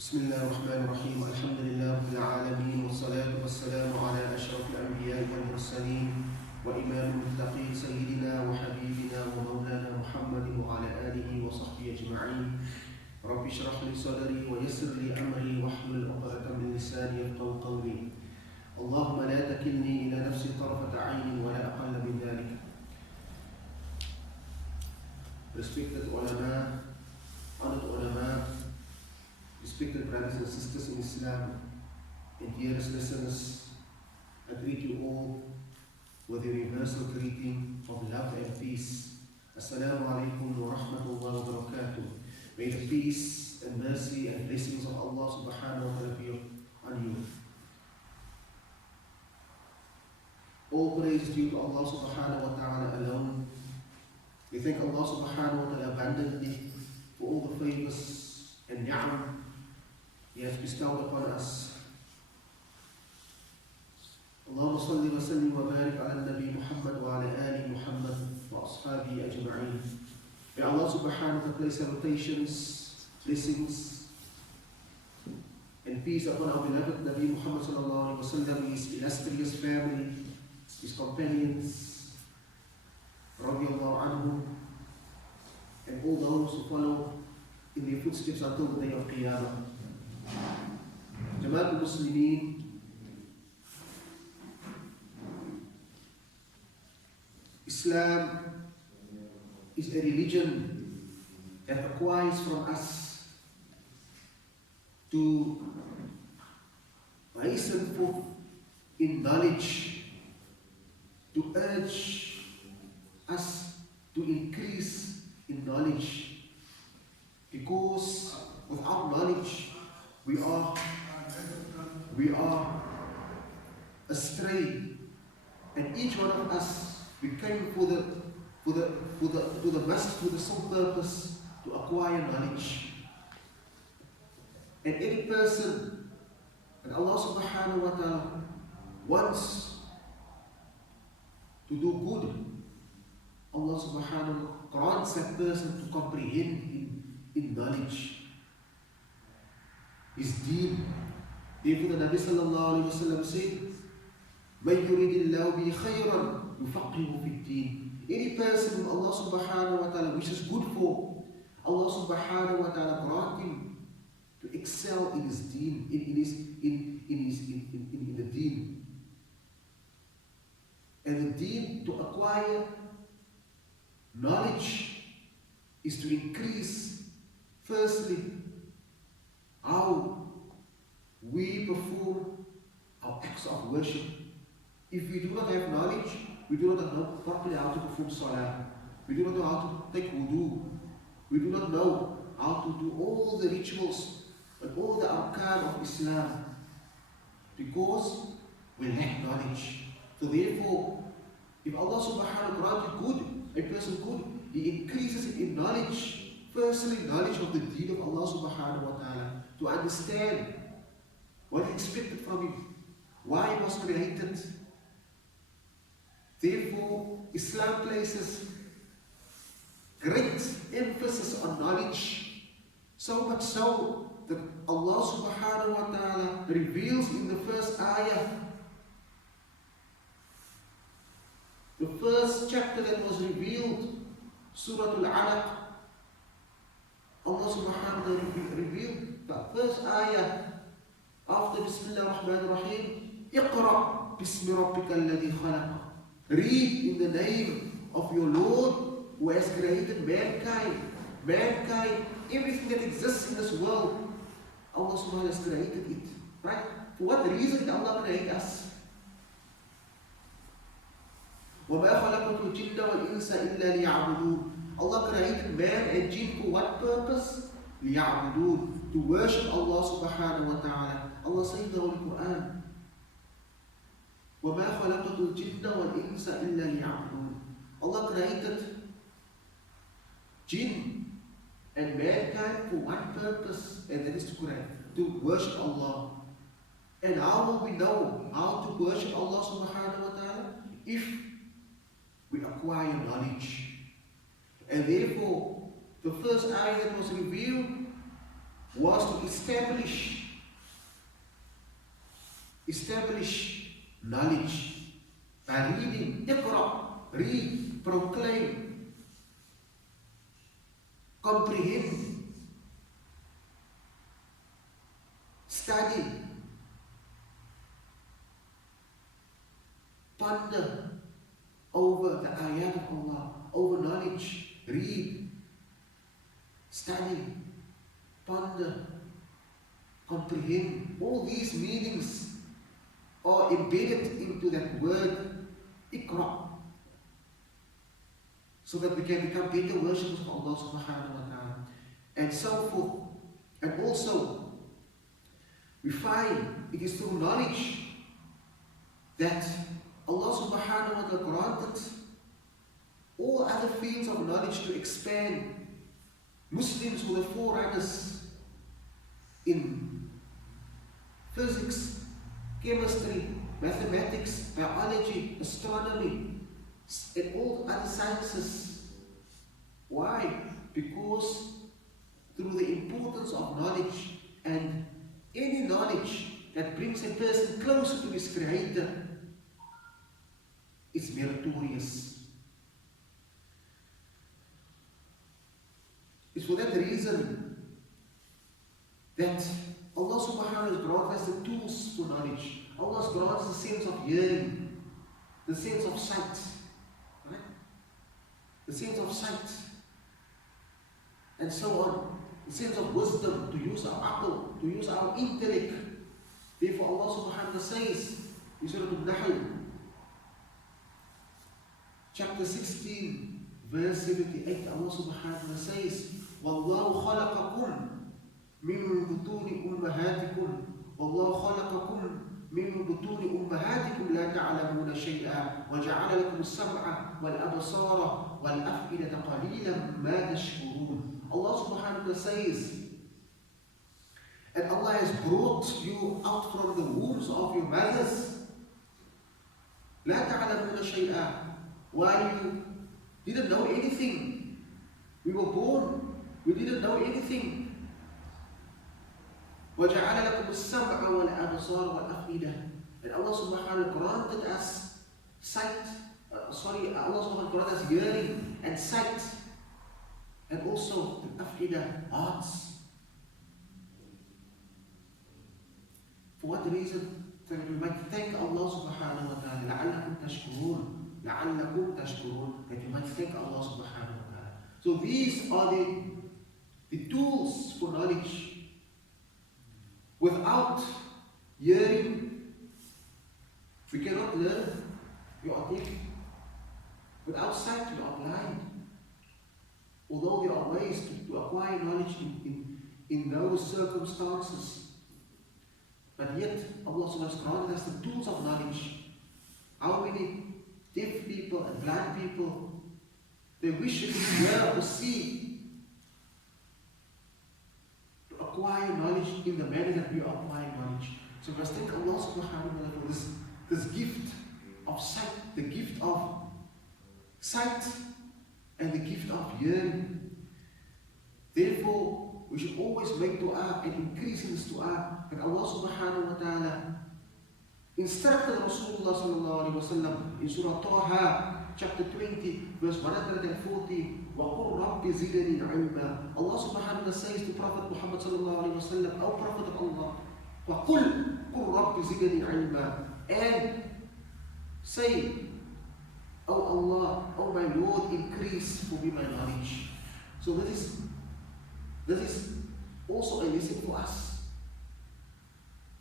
بسم الله الرحمن الرحيم الحمد لله رب العالمين والصلاة والسلام على أشرف الأنبياء والمرسلين وإمام المتقين سيدنا وحبيبنا ومولانا محمد وعلى آله وصحبه أجمعين. رب اشرح لي صدري ويسر لي أمري واحلل عقدة من لساني يفقهوا قولي. اللهم لا تكلني إلى نفسي طرفة عين ولا أقل من ذلك. Respected ulama, honored ulama, respected brothers and sisters in Islam, and dearest listeners, I greet you all with the universal greeting of love and peace. Assalamu alaikum wa rahmatullahi wa barakatuh. May the peace and mercy and blessings of Allah subhanahu wa ta'ala be on you. All praise due to Allah subhanahu wa ta'ala alone. We thank Allah subhanahu wa ta'ala abundantly for all the favors and ni'am He has bestowed upon us. Allahumma salli wa sallim wa barik ala Nabi Muhammad wa ala ali Muhammad wa ashabihi ajma'in. May Allah subhanahu wa ta'ala place salutations, blessings, and peace upon our beloved Nabi Muhammad sallallahu alayhi wa sallam, his illustrious family, his companions, Rabi-ul-Awwal anhum, and all those who follow in their footsteps until the day of Qiyamah. Jama'at al-Muslimin, Islam is a religion that requires from us to hasten forth in knowledge, to urge us to increase in knowledge, because without knowledge we are astray, and each one of us, we came to the sole purpose to acquire knowledge. And any person that Allah subhanahu wa ta'ala wants to do good, Allah subhanahu wa ta'ala grants that person to comprehend in knowledge his deen. Therefore the Nabi sallallahu alayhi wa sallam said, مَنْ يُرِدِ اللَّهُ بِهِ خَيْرًا يُفَقِّهُ فِي الدِّينِ. Any person whom Allah subhanahu wa ta'ala wishes good for, Allah subhanahu wa ta'ala grant him to excel in his deen, in the deen. And the deen, to acquire knowledge, is to increase, firstly, how we perform our acts of worship. If we do not have knowledge, we do not know properly how to perform salah. We do not know how to take wudu. We do not know how to do all the rituals and all the arkan of Islam, because we lack knowledge. So therefore, if Allah subhanahu wa ta'ala grants good, a person good, he increases in knowledge. Firstly, knowledge of the deed of Allah subhanahu wa ta'ala, to understand what is expected from him, why he was created. Therefore, Islam places great emphasis on knowledge, so much so that Allah subhanahu wa ta'ala reveals in the first ayah, the first chapter that was revealed, Surah Al-Alaq, Allah subhanahu wa ta'ala revealed the first ayah after Bismillah ar-Rahman ar-Rahim, Iqra bismi rabbika alladhi khalaq. Read in the name of your Lord who has created mankind. Mankind, everything that exists in this world, Allah subhanahu wa ta'ala has created it. Right? For what reason did Allah create us? وَمَا خَلَقْتُ الْجِنَّ وَالْإِنسَ إِلَّا لِيَعْبُدُونَ. Allah created man and jinn for what purpose? لِيَعْبُدُونَ, to worship Allah subhanahu wa ta'ala. Allah says in the Holy Quran, وَمَا خَلَقْتُ الْجِنَّ وَالْإِنسَ إِلَّا لِيَعْبُدُونَ. Allah created jinn and mankind for one purpose, and that is to worship Allah. And how will we know how to worship Allah subhanahu wa ta'ala? If we acquire knowledge. And therefore, the first ayah that was revealed was to establish knowledge by reading, iqra, read, proclaim, comprehend, study, ponder over the ayat of Allah, over knowledge, read, study, ponder, comprehend. All these meanings are embedded into that word Iqra, so that we can become better worshippers of Allah subhanahu wa ta'ala, and so forth. And also, we find it is through knowledge that Allah subhanahu wa ta'ala granted all other fields of knowledge to expand. Muslims were the forerunners in physics, chemistry, mathematics, biology, astronomy, and all other sciences. Why? Because through the importance of knowledge, and any knowledge that brings a person closer to his Creator is meritorious. It's for that reason that Allah subhanahu wa ta'ala has granted us the tools for knowledge. Allah has granted us the sense of hearing, the sense of sight, right? The sense of sight, and so on. The sense of wisdom, to use our aql, to use our intellect. Therefore Allah subhanahu wa ta'ala says in Surah Al-Nahl, chapter 16, verse 78, Allah subhanahu wa ta'ala says, وَاللَّهُ خَلَقَكُمْ مِنْ بُطُونِ أُمَّهَاتِكُمْ وَاللَّهُ خَلَقَكُمْ مِنْ بُطُونِ أُمَّهَاتِكُمْ لَا تَعْلَمُونَ شَيْئًا وَجَعَلَ لَكُمُ السَّمْعَ وَالْأَبْصَارَ وَالْأَفْئِدَةَ قَلِيلًا مَا تَشْكُرُونَ. Allah subhanahu wa ta'ala says, and Allah has brought you out from the wombs of your mothers, لَا تَعْلَمُونَ شَيْئًا, while you didn't know anything. We were born, we didn't know anything. وَجَعَلَ لَكُمُ السَّمْعَ وَالْأَبْصَارَ وَالْأَفْئِدَةَ, and Allah subhanahu wa ta'ala granted us sight, Allah subhanahu wa ta'ala granted us hearing and sight, and also the af'idah, hearts. For what reason? So that we might thank Allah subhanahu wa ta'ala, لَعَلَّكُمْ تَشْكُرُونَ, لَعَلَّكُمْ تَشْكُرُونَ, that you might thank Allah subhanahu wa ta'ala. So these are the tools for knowledge. Without hearing, we cannot learn. You are deaf. Without sight, you are blind. Although there are ways to acquire knowledge in those circumstances, but yet Allah subhanahu wa ta'ala has granted us the tools of knowledge. How many deaf people and blind people, they wish to hear or see, to acquire knowledge in the manner that we acquire knowledge. So we must thank Allah subhanahu wa ta'ala for this gift of sight, the gift of sight, and the gift of hearing. Therefore, we should always make dua and increase in this dua that Allah subhanahu wa ta'ala instructed Rasulullah sallallahu alayhi wa sallam in Surah Taha, chapter 20, verse 140, وَقُلْ رَبِّ زِدْنِي عِلْمًا. Allah subhanahu wa ta'ala says to Prophet Muhammad sallallahu alayhi wa sallam, O Prophet of Allah, وَقُلْ رَبِّ زِدْنِي عِلْمًا, and say, O Allah, O my Lord, increase for me my knowledge. So this is also a lesson for us.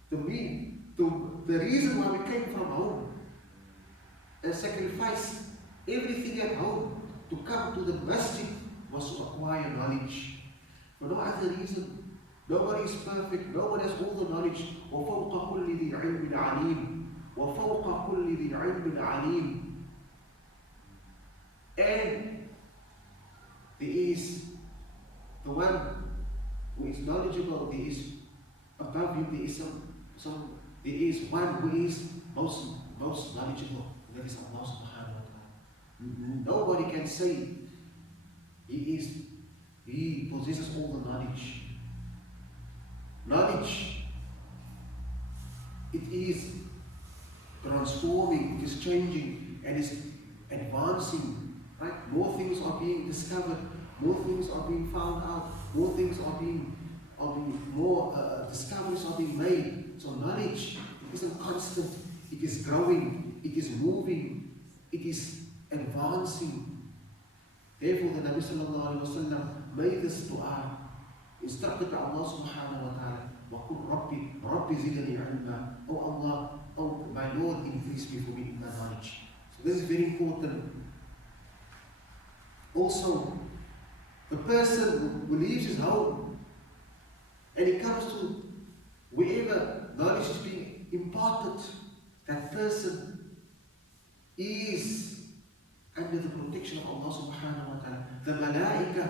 The reason why we came from home and sacrificed everything at home to come to the masjid was to acquire knowledge. For no other reason. Nobody is perfect. Nobody has all the knowledge. وَفَوْقَ كُلِّ ذِي عِلْمٍ عَلِيمٍ وَفَوْقَ كُلِّ ذِي عِلْمٍ عَلِيمٍ. And there is the one who is knowledgeable, there is above him, there is one who is most knowledgeable, and that is Allah subhanahu wa ta'ala. Nobody can say he possesses all the knowledge. knowledge, it is transforming, it is changing, and is advancing. Right? More things are being discovered, more things are being found out, more things are being more discoveries are being made. So knowledge isn't constant, it is growing, it is moving, it is advancing. Therefore the Nabi sallallahu alayhi wa sallam made this dua, instructed Allah subhanahu wa ta'ala, وَقُلْ رَبِّ زِدْنِي عِلْمًا. Oh Allah, oh my Lord, increase me for me in my knowledge. So this is very important. Also, the person who leaves his home and he comes to wherever knowledge is being imparted, that person is under the protection of Allah subhanahu wa ta'ala. The malaika,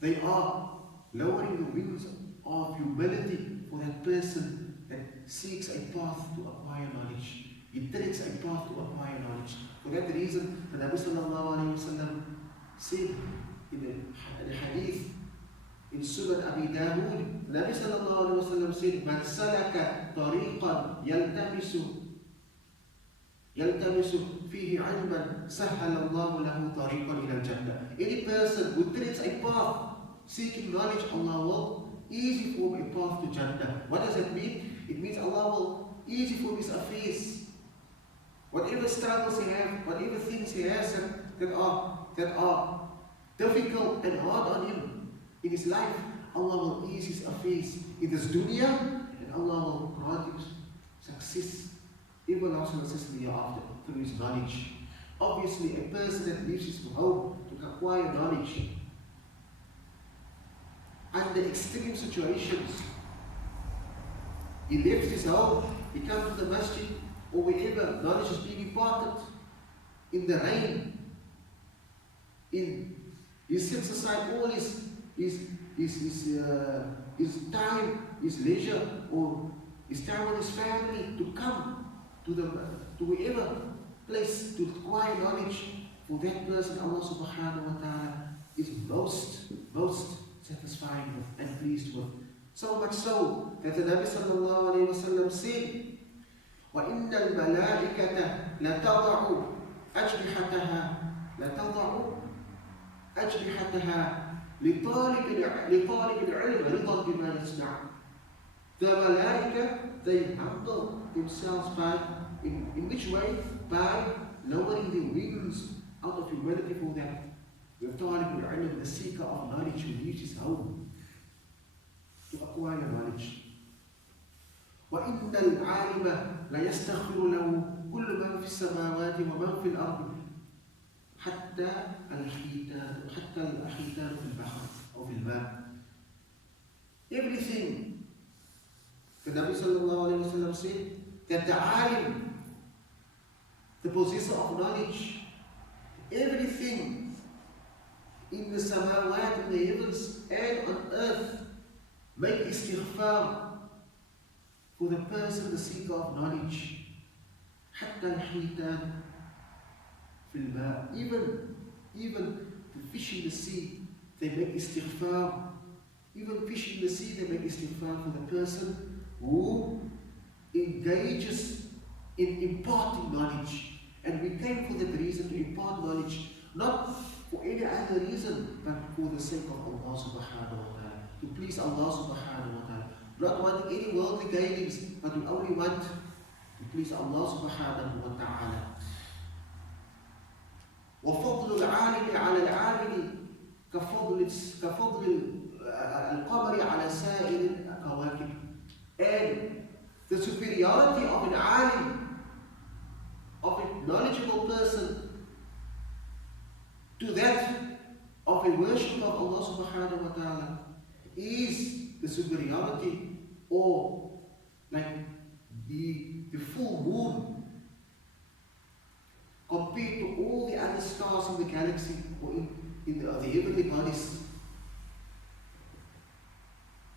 they are lowering the wings of humility for that person that seeks a path to acquire knowledge. He takes a path to acquire knowledge. For that reason, the Nabi sallallahu alayhi wa sallam said in the hadith in Sunan Abi Dawood, the Nabi sallallahu alayhi wa sallam said, "Man salaka tariqan yaltamisu fihi ilman, sahhala Allahu lahu tariqan ila al-jannah." Any person who treads a path seeking knowledge, Allah will easy for him a path to Jannah. What does that mean? It means Allah will easy for his affairs. Whatever struggles he has, whatever things he has that are difficult and hard on him in his life, Allah will ease his affairs in this dunya, and Allah will grant him success, everlasting success in the hereafter through his knowledge. Obviously, a person that leaves his home to acquire knowledge under extreme situations, he left his home, he comes to the masjid or wherever knowledge is being imparted, in the rain, he sets aside all his time, his leisure, or his time with his family to come to wherever place to acquire knowledge. For that person, Allah subhanahu wa ta'ala is most satisfied with and pleased with. So much so that the Nabi sallallahu alayhi wa sallam said, وَإِنَّ الْمَلَائِكَةَ لَتَضَعُ أَجْنِحَتَهَا لِطَالِبِ الْعِلْمِ رِضًا بِمَا يَصْنَعُ. The Malaika, they humble themselves by, in which way? By lowering their wings out of humility for that. The talib al-ilm, the seeker of knowledge who leaves his home to acquire knowledge. وَإِنَّ الْعَالِمَ لَيَسْتَغْفِرُ لَهُ كُلُّ مَنْ فِي السَّمَاوَاتِ وَمَنْ فِي الْأَرْضِ حَتَّى الْأَخِيتَانُ فِي الْبَحْرِ أو في الماء. Everything, the Nabi sallallahu alayhi wa sallam said, that the alim, the possessor of knowledge, everything in the samawat, in the heavens and on earth, make istighfar for the person, the seeker of knowledge. حتى الحيتان في الماء. Even the fish in the sea, they make istighfar. Even fish in the sea, they make istighfar for the person who engages in imparting knowledge. And we came for that reason, to impart knowledge, not for any other reason, but for the sake of Allah subhanahu wa ta'ala, to please Allah subhanahu wa ta'ala. Not wanting any worldly gainings, but we only want to please Allah subhanahu wa ta'ala. وَفَضْلُ الْعَالِمِ عَلَى الْعَامِلِ كَفَضْلِ الْقَمَرِ عَلى سَائِرِ الْكَوَاكِبِ. And the superiority of an alim, of a knowledgeable person, to that of a worshipper of Allah subhanahu wa ta'ala, is the superiority, or like the full moon compared to all the other stars in the galaxy, or in the heavenly bodies.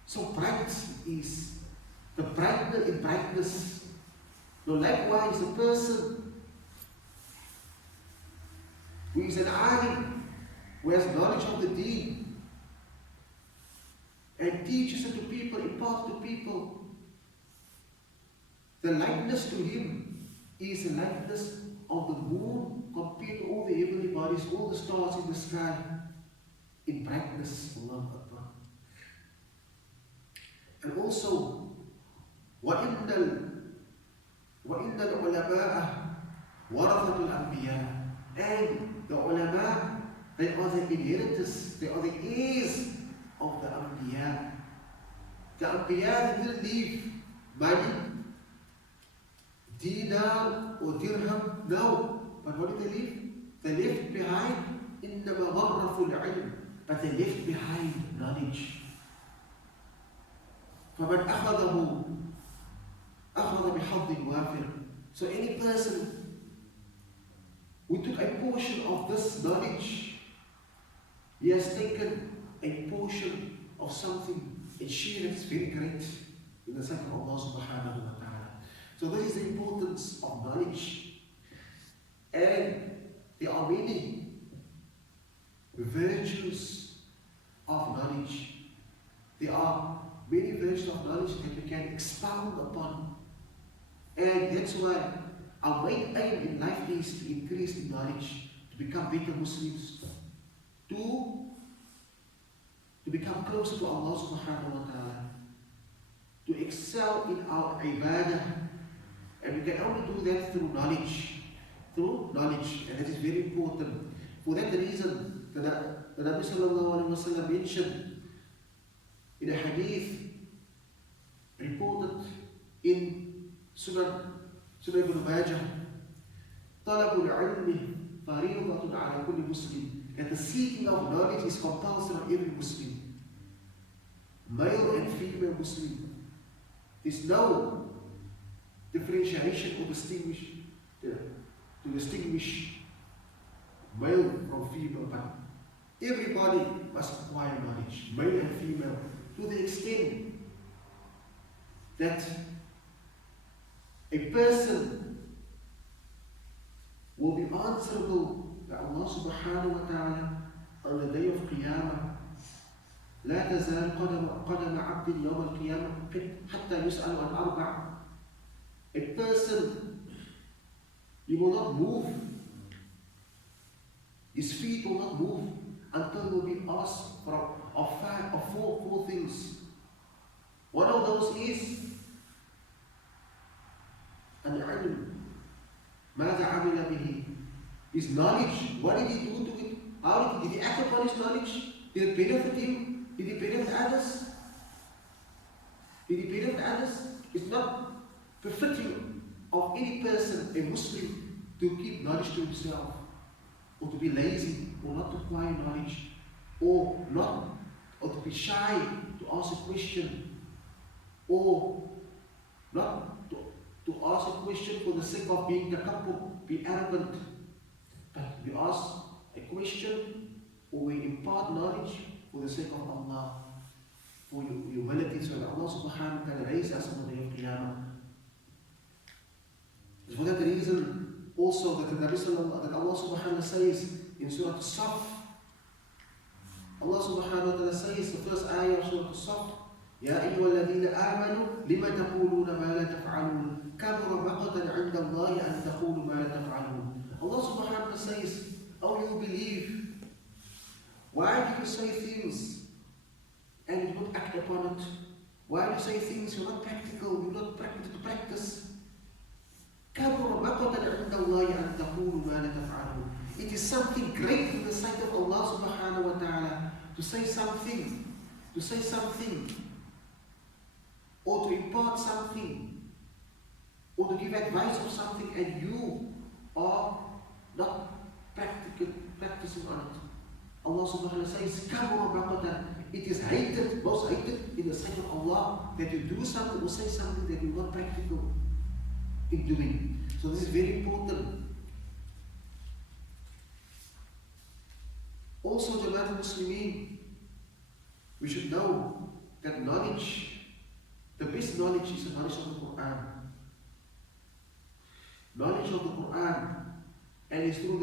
So bright it is, the brightness in brightness. No, likewise, the person who is an alim, who has knowledge of the deen, and teaches it to people, imparts to people, The likeness to him is a likeness of the moon compared to all the heavenly bodies, all the stars in the sky, in brightness. Allahu Akbar. And also, وَإِنَّ الْعُلَمَاءَ وَرَثَةُ الْأَنْبِيَاءِ. And the ulama, they are the inheritors, they are the heirs of the Anbiya. The Anbiya, they didn't leave money, dinar or dirham, no. But what did they leave? They left behind إِنَّمَا غَرَّفُ الْعِلْمِ. But they left behind knowledge. فَمَنْ أَخَذَهُ أَخَذَ بِحَظٍ وَافِرٍ. So any person who took a portion of this knowledge, he has taken a portion of something, a share that's very great in the sight of Allah subhanahu wa ta'ala. So this is the importance of knowledge. And there are many virtues of knowledge. There are many virtues of knowledge that we can expound upon. And that's why our main aim in life is to increase in knowledge, to become better Muslims, to become closer to Allah subhanahu wa ta'ala, to excel in our ibadah. And we can only do that through knowledge. And that is very important. For that reason, the Nabi sallallahu alayhi wa sallam mentioned in a hadith reported in Sunan ibn Majah, طلب العلم فريضة على كل مسلم. That the seeking of knowledge is compulsory on every Muslim, male and female Muslim. There's no differentiation or to distinguish male from female, but everybody must acquire knowledge, male and female, to the extent that a person will be answerable to Allah subhanahu wa ta'ala on the day of Qiyamah. لا تزال قدم عبد يوم القيامة حتى يسأل عن أربع. A person, he will not move, his feet will not move until he will be asked of four things. One of those is العلم. ماذا عمل به? His knowledge. What did he do to it? How did he act upon his knowledge? Did it benefit him? Did he benefit others? It's not befitting of any person, a Muslim, to keep knowledge to himself, or to be lazy, or not to acquire knowledge, or to be shy to ask a question, or not to ask a question for the sake of being takabbur, be arrogant. But we ask a question, or we impart knowledge for the sake of Allah, for humility, so that Allah subhanahu wa ta'ala raise us on the day of Qiyamah. For that reason, also that Allah subhanahu wa ta'ala says in Surah As-Saff, Allah subhanahu wa ta'ala says, the first ayah of Surah As-Saff, يا أيها الذين آمنوا لما تقولون ما لا تفعلون كبر مقتا عند الله أن تقولوا ما لا تفعلون. Allah subhanahu wa ta'ala says, oh, you believe, why do you say things and you don't act upon it? Why do you say things you're not practical, you're not practice? كبر مقتا عند الله أن تقولوا ما لا تفعلون. It is something great in the sight of Allah subhanahu wa ta'ala to say something, or to impart something, or to give advice of something, and you are not practicing on it. Allah subhanahu wa ta'ala says, كَبُرَ مَقْتًا. It is hated, most hated in the sight of Allah, that you do something or say something that you're not practical in doing. So this is very important. Also, Jama'at al-Muslimin, we should know that knowledge, the best knowledge is the knowledge of the Quran. Knowledge of the Quran. And it's through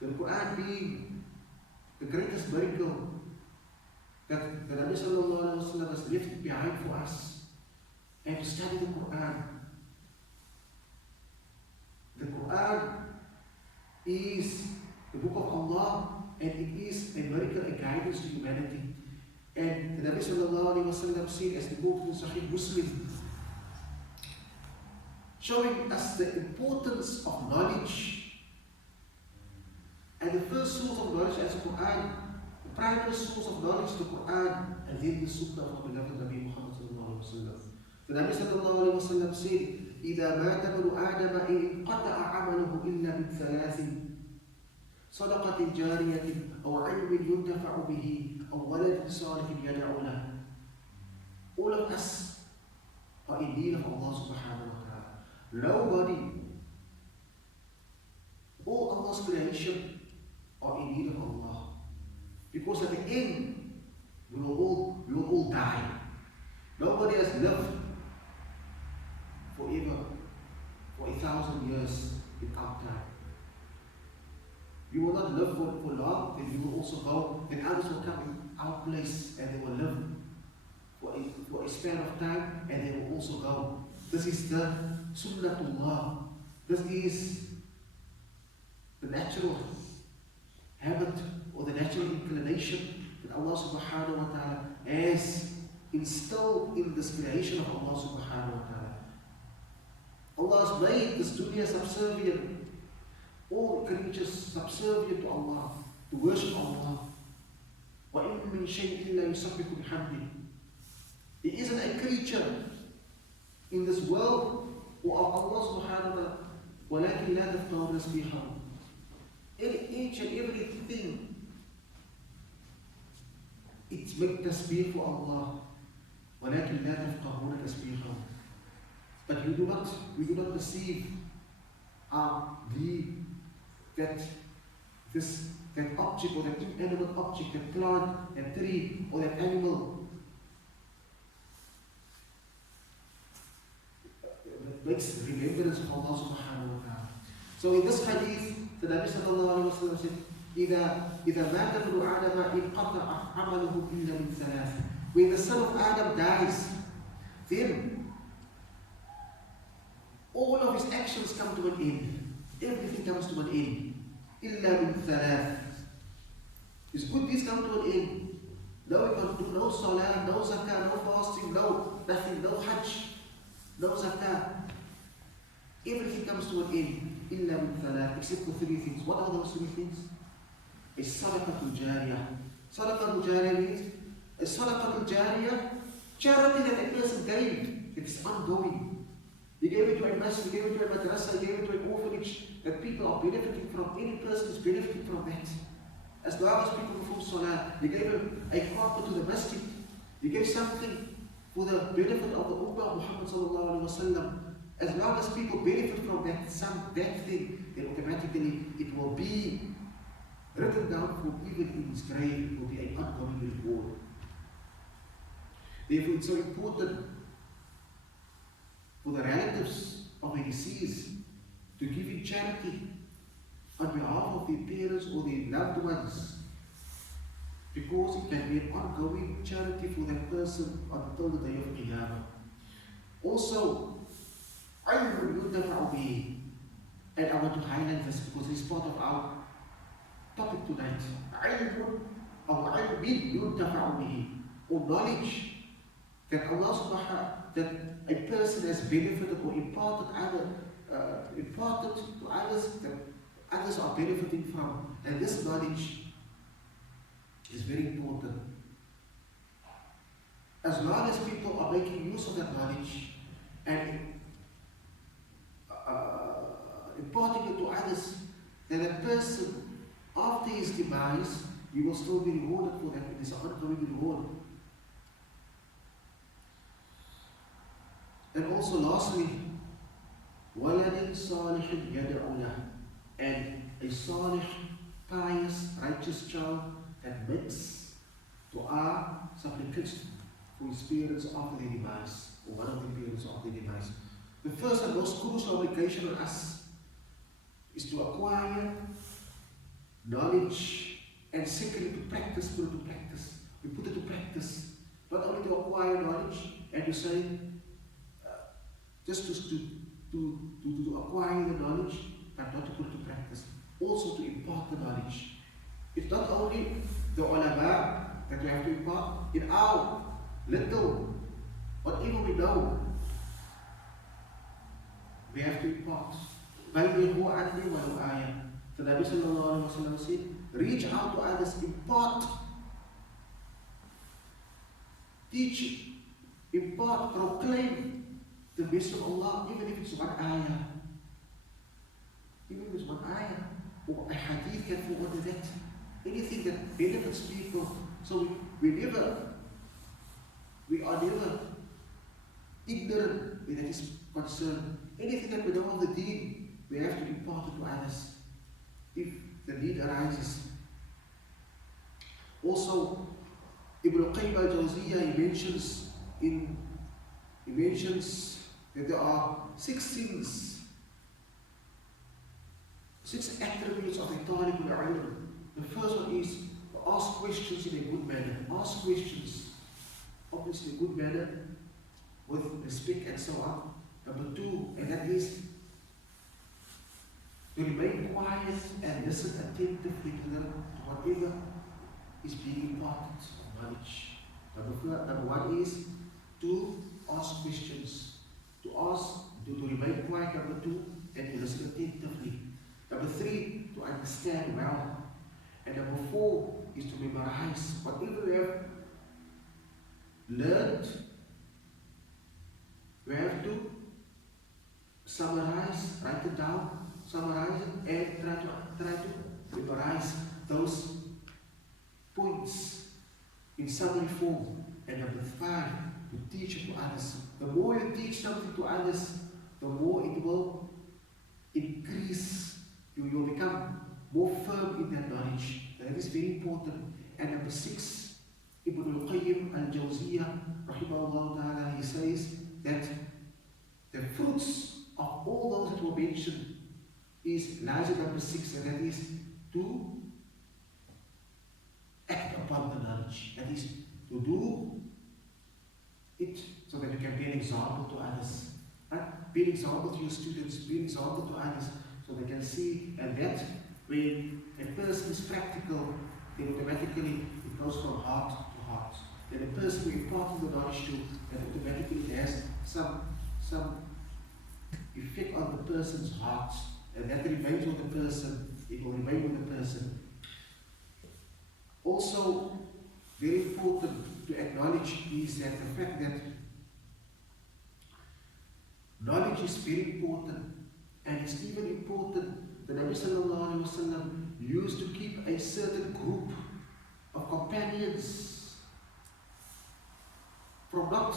the Quran being the greatest miracle that the Nabi sallallahu alayhi wa sallam has left behind for us. and to study the Quran. The Quran is the book of Allah, and it is a miracle, a guidance to humanity. And the Nabi sallallahu alayhi wa sallam said, as reported in Sahih Muslim, showing us the importance of knowledge. And the first source of knowledge is the Quran, the primary source of knowledge is the Quran, and then the Sunnah of our beloved Nabi Muhammad sallallahu alayhi wa sallam. The Nabi sallallahu alayhi wa sallam said, إِذَا مَاتَ بْنُ آدَمَ انقطع عمله إِلَّا مِنْ ثَلَاثٍ صدقة جارية أو علم ينتفع به أو ولد صالح يدعو له. All of us are in need of Allah subhanahu wa ta'ala. Nobody, all Allah's creation are in need of Allah. Because at the end, we will all die. Nobody has lived forever, for 1,000 years without time. You will not live for long, then you will also go, then others will come in our place and they will live for a span of time and they will also go. This is the Sunnatullah. This is the natural habit or the natural inclination that Allah subhanahu wa ta'ala has instilled in this creation of Allah subhanahu wa ta'ala. Allah has made this dunya subservient, all creatures subservient to Allah, to worship Allah. وَإِن مِّن شَيْءٍ إِلَّا يُسَبِّحُ بِحَمْدِهِ. There isn't a creature in this world or of Allah subhanahu wa ta'ala وَلَكِنْ لَا تَفْقَهُونَ تَسْبِيحَهُمْ. Each and everything, it's make tasbih for Allah. وَلَكِنْ لَا تَفْقَهُونَ تَسْبِيحَهُمْ. But we do not perceive that object or that inanimate object, that plant, that tree, or that animal that makes remembrance of Allah subhanahu wa ta'ala. So in this hadith, the Nabi sallallahu alayhi wa sallam said, إِذَا مَاتَ ابْنُ آدَمَ انقطع عمله إِلَّا مِنْ ثَلَاثٍ. When the son of Adam dies, then all of his actions come to an end. Everything comes to an end. إِلَّا مِنْ ثَلَاثٍ. His good deeds come to an end. No, he can't do no salah, no zakah, no fasting, no nothing, no hajj, no zakah. Everything comes to an end. إِلَّا مِنْ ثَلَاثٍ. Except for three things. What are those three things? A sadaqatul jariyah. Sadaqatul jariyah means a sadaqatul jariyah, charity that a person gave. It is ongoing. He gave it to a masjid, he gave it to a madrasa, he gave it to an orphanage that people are benefiting from. Any person is benefiting from that. As long as people perform salah, he gave a carpet to the masjid, he gave something for the benefit of the Ummah Muhammad sallallahu alaihi wasallam. As long as people benefit from that thing, then automatically it will be written down for even in his grave. It will be an ongoing reward. Therefore, it's so important for the relatives of a deceased to give in charity on behalf of their parents or their loved ones, because it can be an ongoing charity for that person until the day of Qiyamah. Also, علم ينتفع به, and I want to highlight this because it's part of our topic tonight. علم أو علم ينتفع به, or knowledge that Allah subhanahu, that a person has benefited or imparted to others, that others are benefiting from. And this knowledge is very important. As long as people are making use of that knowledge and imparting it to others, then a person, after his demise, he will still be rewarded for that. It is an ongoing reward. And also lastly, وَلَدٍ صَالِحٍ يَدْعُ لَهُ, and a salih, pious, righteous child that makes dua, supplicates for his parents after their demise, or one of the parents after their demise. The first and most crucial obligation on us is to acquire knowledge, and secondly to practice, put it to practice. We put it to practice, not only to acquire knowledge and to say, just to acquire the knowledge, but not to put it to practice. Also to impart the knowledge. It's not only the ulama that we have to impart. In our little, whatever we know, we have to impart. بَلِّغُوا عَنِّي وَلَوْ آيَةً. The Nabi sallallahu alayhi wa sallam said, reach out to others, impart, teach, impart, proclaim the message of Allah, even if it's one ayah. Even if it's one ayah, or a hadith can fall under that. Anything that benefits people. So we are never ignorant when that is concerned. Anything that we know of the deen, we have to impart it to others if the need arises. Also, Ibn Qayyim al-Jawziyah, he mentions that there are 6 sins, 6 attributes of a talib al-ilm. The first one is to ask questions in a good manner. Ask questions, obviously, in a good manner, with respect and so on. Number 2, and that is to remain quiet and listen attentively to whatever is being imparted of knowledge. Number 1 is to ask questions. To remain quiet, number 2, and to listen attentively. Number 3, to understand well. And number 4 is to memorize. Whatever we have learned, we have to summarize, write it down, summarize it, and try to memorize those points in summary form. And number 5, to teach it to others. The more you teach something to others, the more it will increase. You will become more firm in that knowledge. That is very important. And number 6, Ibn Qayyim al-Jawziyah, rahimahullah ta'ala, he says that the fruits of all those that were mentioned lies in number 6, and that is to act upon the knowledge. That is to do it so that you can be an example to others. Right? Be an example to your students, be an example to others, so they can see. And that when a person is practical, then automatically it goes from heart to heart. Then a person who imparts the knowledge to, then automatically it has some effect on the person's heart, and that remains with the person. It will remain with the person. Also, very important to acknowledge is that the fact that knowledge is very important, and it's even important. The Nabi sallallahu alaihi wasallam used to keep a certain group of companions from not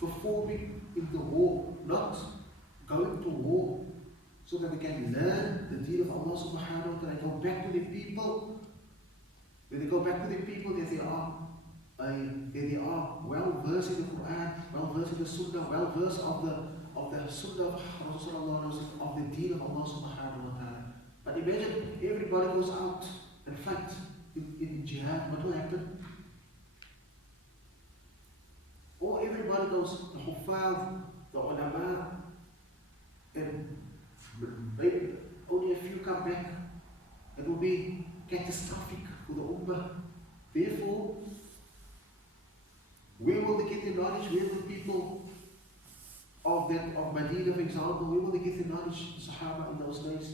performing in the war, not going to war, so that they can learn the deed of Allah subhanahu wa ta'ala, go back to the people. When they go back to the people, there they are well versed in the Quran, well versed in the Sunnah, well versed of the Sunnah of Rasulullah, of the deed of Allah subhanahu wa ta'ala. But imagine everybody goes out and fight in jihad, what will happen? Or everybody goes, the Huffaz, the ulama, and maybe only a few come back. It will be catastrophic for the ummah. Therefore, where will they get the knowledge? Where will the people of Medina, for example, where will they get the knowledge? The Sahaba in those days,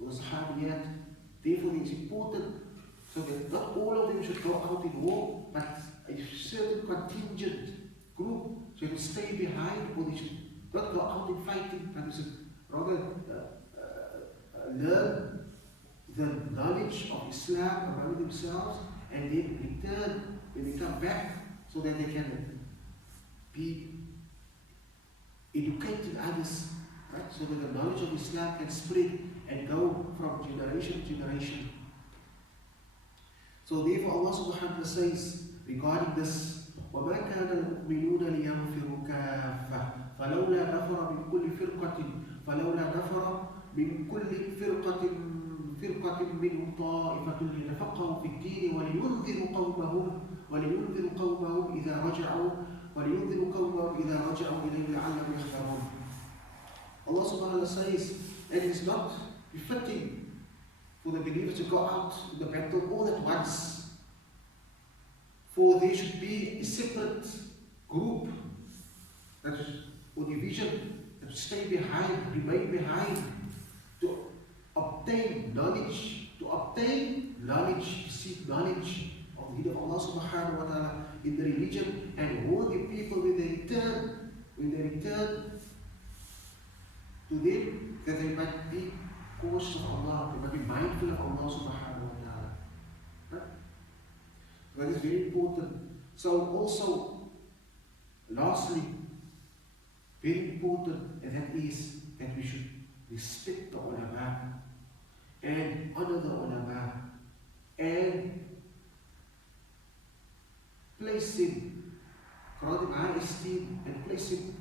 or the Sahabiyat. Therefore, it's important so that not all of them should go out in war, but a certain contingent group should stay behind, or they should not go out in fighting, but they should rather learn the knowledge of Islam among themselves, and then return when they come back, so that they can be educating others, right? So that the knowledge of Islam can spread and go from generation to generation. So therefore Allah subhanahu wa ta'ala says regarding this, وَمَا كَانَ الْمُؤْمِنُونَ لِيَنْفِرُوا كَافَّةً فَلَوْلَا نَفَرَ مِنْ كُلِّ فِرْقَةٍ منهم طائفة ليتفقهوا في الدين ولينذروا قومهم إذا إِذَا رَجَعُوا إِلَيْهِ لَعَلَّهُمْ يَحْذَرُونَ. Allah subhanahu wa ta'ala says, it is not befitting for the believer to go out in the battle all at once. For there should be a separate group that or division that will stay behind, remain behind, to obtain knowledge, to seek knowledge of the need of Allah subhanahu wa ta'ala in the religion, and warn the people when they return to them, that they might be cautious of Allah, they might be mindful of Allah subhanahu wa ta'ala. Right? That is very important. So also, lastly, very important, and that is that we should respect the ulama and honor the ulama and place him, grant him high esteem and place him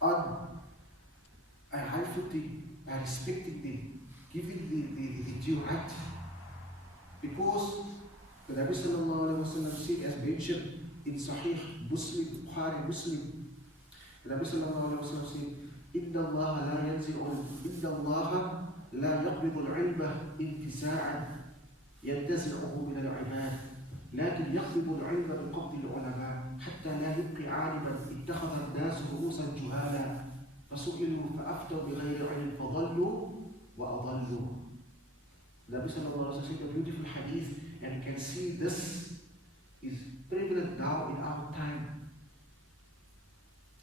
on a high footing by respecting them, giving the due right. Because the Nabi sallallahu alayhi wa sallam said, as mentioned in Sahih Muslim, Bukhari Muslim, the Nabi sallallahu alayhi wa sallam said, إِنَّ اللَّهَ لَا يَقْبِضُ الْعِلْمَ انْتِزَاعًا يَنْتَزِعُهُ مِنَ الْعِبَادِ لكن يقبض العلم بقبض العلماء حتى لا يبقي عالما اتخذ الناس رؤوسا جهالا فسئلوا فأفتوا بغير علم فضلوا وأضلوا. Nabi sallallahu alaihi wasallam said a beautiful hadith, and you can see this is prevalent now in our time,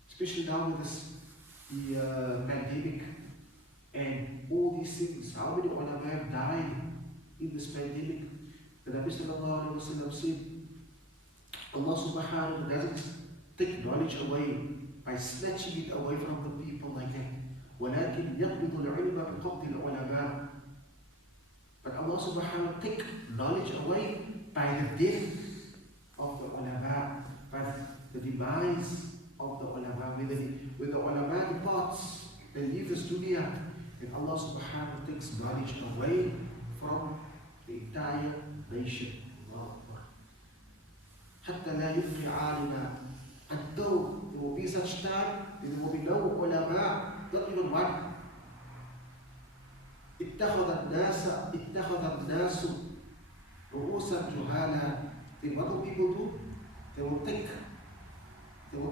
especially now with this pandemic and all these things. How many ulama have died in this pandemic? The Nabi sallallahu alaihi wasallam said, Allah subhanahu wa ta'ala doesn't take knowledge away by snatching it away from the people like that. وَلَكِنْ يَقْبِضُ الْعِلْمَ بِقَبْضِ الْعُلَمَاءِ. But Allah subhanahu wa ta'ala take knowledge away by the death of the ulama, by the demise of the ulama. When the ulama departs, they leave this dunya, and Allah subhanahu wa ta'ala takes knowledge away from the entire nation. حتى لا يبقي عالما, until there will be such time that there will be no ulama, not even one. اتخذ الناس رؤوسا جهالا. Then what will people do? They will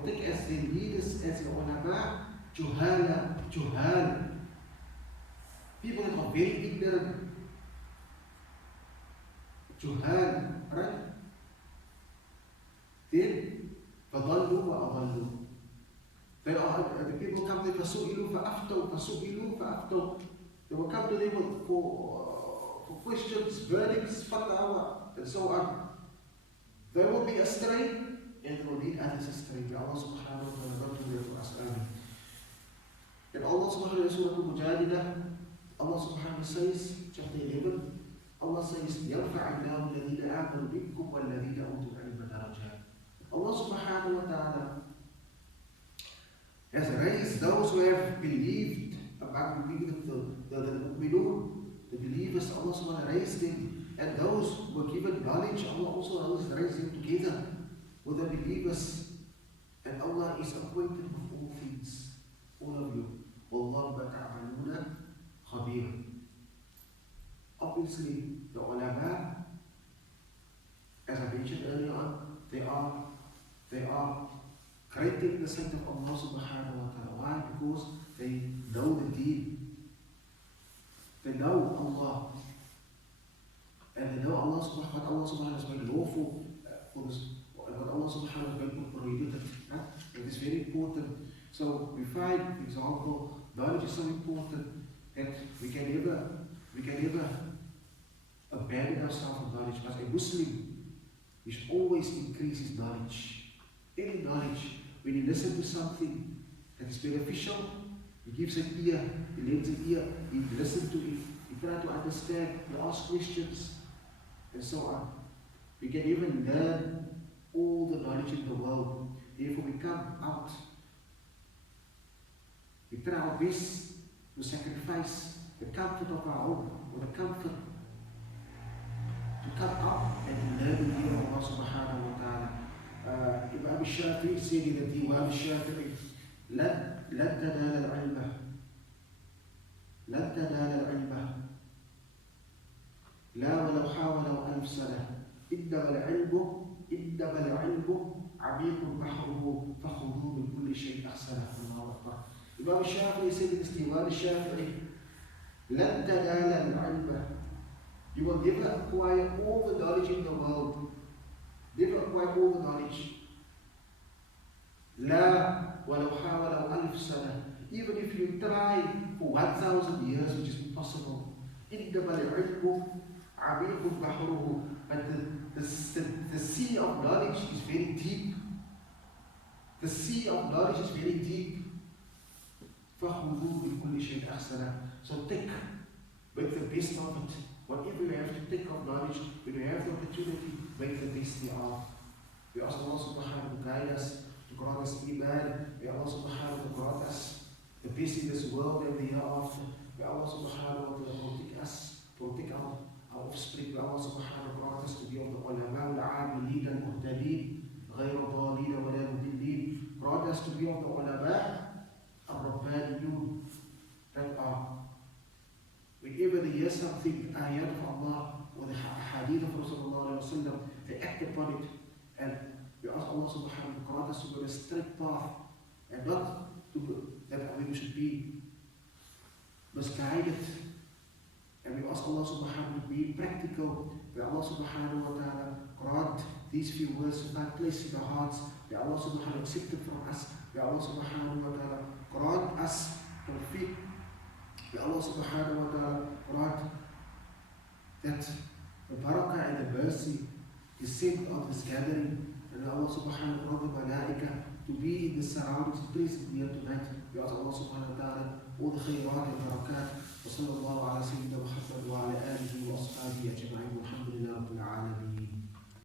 take as their leaders, as the ulama, juhal, people that are very ignorant. Juhal, right? Then فَضَلُّوا وَأَضَلُّوا. The people come to فَسُئِلُوا فَأَفْتَوْا. They will come to them for questions, verdicts, fatwa, and so on. They will be astray, and they will lead others astray. May Allah subhanahu wa ta'ala do that for us. Amen. And Allah subhanahu wa ta'ala, Surah Al-Mujadilah, Allah subhanahu wa ta'ala says, chapter 11, Allah says, يَرْفَعِ اللَّهُ الَّذِينَ آمَنُوا مِنكُمْ وَالَّذِينَ أُوتُوا الْعِلْمَ دَرَجَاتٍ. Allah subhanahu wa ta'ala has raised those who have believed among the believers. Allah subhanahu wa ta'ala raised them, and those who were given knowledge, Allah also raised them together with the believers. And Allah is acquainted with all things, all of you. وَاللَّهُ مَا تَعْمَلُونَ خَبِيرٌ. Obviously, the ulama, as I mentioned earlier on, they are creating the sight of Allah subhanahu wa ta'ala. Why? Because they know the deen. They know Allah. And they know Allah subhanahu wa ta'ala, Allah subhanahu wa ta'ala has made lawful for this, what Allah subhanahu wa ta'ala has made prohibited. Right? It is very important. So we find, for example, knowledge is so important that we can never abandon ourselves in knowledge. But a Muslim, we should always increase his knowledge. Any knowledge. When you listen to something that is beneficial, he gives an ear, he lends an ear, he listens to it, he tries to understand, he asks questions, and so on. We can even learn all the knowledge in the world. Therefore, we come out. We try our best to sacrifice the comfort of our home, or the comfort to come out and learn the deen of Allah subhanahu wa ta'ala. Imam al-Shafi'i said in the Imam al-Shafi'i, لن تنال العلم لا ولو حاولوا 1000 سنة إنما العلم عميق بحره فخذوه من كل شيء أحسنه. الله أكبر. Imam al-Shafi'i said in the Imam al-Shafi'i, لن تنال العلم. You will never acquire all the knowledge in the world. Never acquire all the knowledge. لا ولو حاولوا 1000 سنة. Even if you try for 1000 years, which is impossible. إنما العلم عميق بحره. But the sea of knowledge is very deep. The sea of knowledge is very deep. فخذوه من كل شيء أحسنه. So take, make the best of it. Whatever you have to take of knowledge, when you have the opportunity, make the best thereof. We ask Allah subhanahu to guide us, to grant us iman. We ask Allah subhanahu to grant us the best in this world and the hereafter. We ask Allah subhanahu to protect us, protect our offspring. We ask Allah subhanahu to grant us to be of the ulama, al-amilin, al-muhtadin, غير ضالين ولا مضلين. Grant us to be of the ulama, al-rabbaniyun, that are, whenever they hear something, ayat of Allah or the hadith of Rasulullah, they act upon it. And we ask Allah subhanahu wa ta'ala to go a straight path and not to that we should be misguided. And we ask Allah subhanahu to be practical. May Allah subhanahu wa ta'ala grant these few words to find place in our hearts. May Allah subhanahu accept it from us. May Allah subhanahu wa ta'ala grant us tawfiq. May Allah subhanahu wa ta'ala grant that the barakah and the mercy is sent of this gathering, and Allah subhanahu wa ta'ala grant the malaika to be in the surroundings present here tonight. We ask Allah subhanahu wa ta'ala all the khayrat and barakat